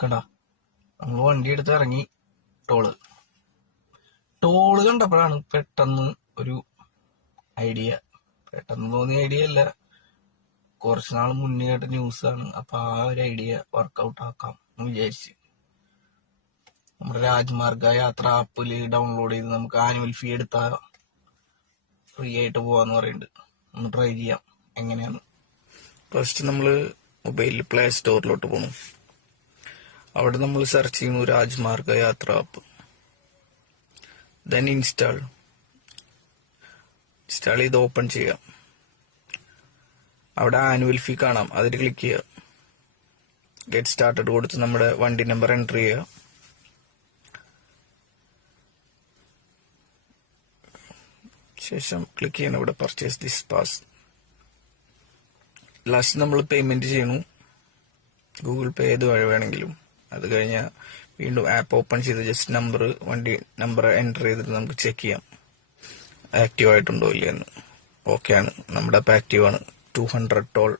കണ്ട, നമ്മൾ വണ്ടി എടുത്ത് ഇറങ്ങി. ടോള് കണ്ടപ്പോഴാണ് പെട്ടെന്ന് ഒരു ഐഡിയ. പെട്ടെന്ന് തോന്നിയ ഐഡിയ അല്ല, കുറച്ച് നാൾ മുന്നേ കേട്ട ന്യൂസാണ്. അപ്പൊ ആ ഒരു ഐഡിയ വർക്കൗട്ട് ആക്കാം എന്ന് വിചാരിച്ച് നമ്മുടെ രാജ്മാർഗ യാത്ര ആപ്പില് ഡൗൺലോഡ് ചെയ്ത് നമുക്ക് ആനുവൽ ഫീ എടുത്താൽ ഫ്രീ ആയിട്ട് പോവാന്ന് പറയുന്നുണ്ട്. ഒന്ന് ട്രൈ ചെയ്യാം എങ്ങനെയാണ്. ഫസ്റ്റ് നമ്മൾ മൊബൈലിൽ പ്ലേ സ്റ്റോറിലോട്ട് പോകണം. അവിടെ നമ്മൾ സെർച്ച് ചെയ്യുന്നു രാജ്മാർഗ യാത്ര ആപ്പ്. ദെൻ ഇൻസ്റ്റാൾ ചെയ്ത് ഓപ്പൺ ചെയ്യാം. അവിടെ ആനുവൽ ഫീ കാണാം, അതിൽ ക്ലിക്ക് ചെയ്യുക. ഗെറ്റ് സ്റ്റാർട്ടഡ് കൊടുത്ത് നമ്മുടെ വണ്ടി നമ്പർ എൻ്റർ ചെയ്യുക. ശേഷം ക്ലിക്ക് ചെയ്യണം ഇവിടെ പർച്ചേസ് ദിസ് പാസ്. ലാസ്റ്റ് നമ്മൾ പേയ്മെന്റ് ചെയ്യണു, ഗൂഗിൾ പേ ഏത് വഴി വേണമെങ്കിലും. അത് കഴിഞ്ഞാൽ വീണ്ടും ആപ്പ് ഓപ്പൺ ചെയ്ത് ജസ്റ്റ് വണ്ടി നമ്പർ എൻ്റർ ചെയ്തിട്ട് നമുക്ക് ചെക്ക് ചെയ്യാം ആക്റ്റീവ് ആയിട്ടുണ്ടോ ഇല്ലയെന്ന്. ഓക്കെ ആണ്, നമ്മുടെ ആപ്പ് ആക്റ്റീവ് ആണ്. 200 ടോൾ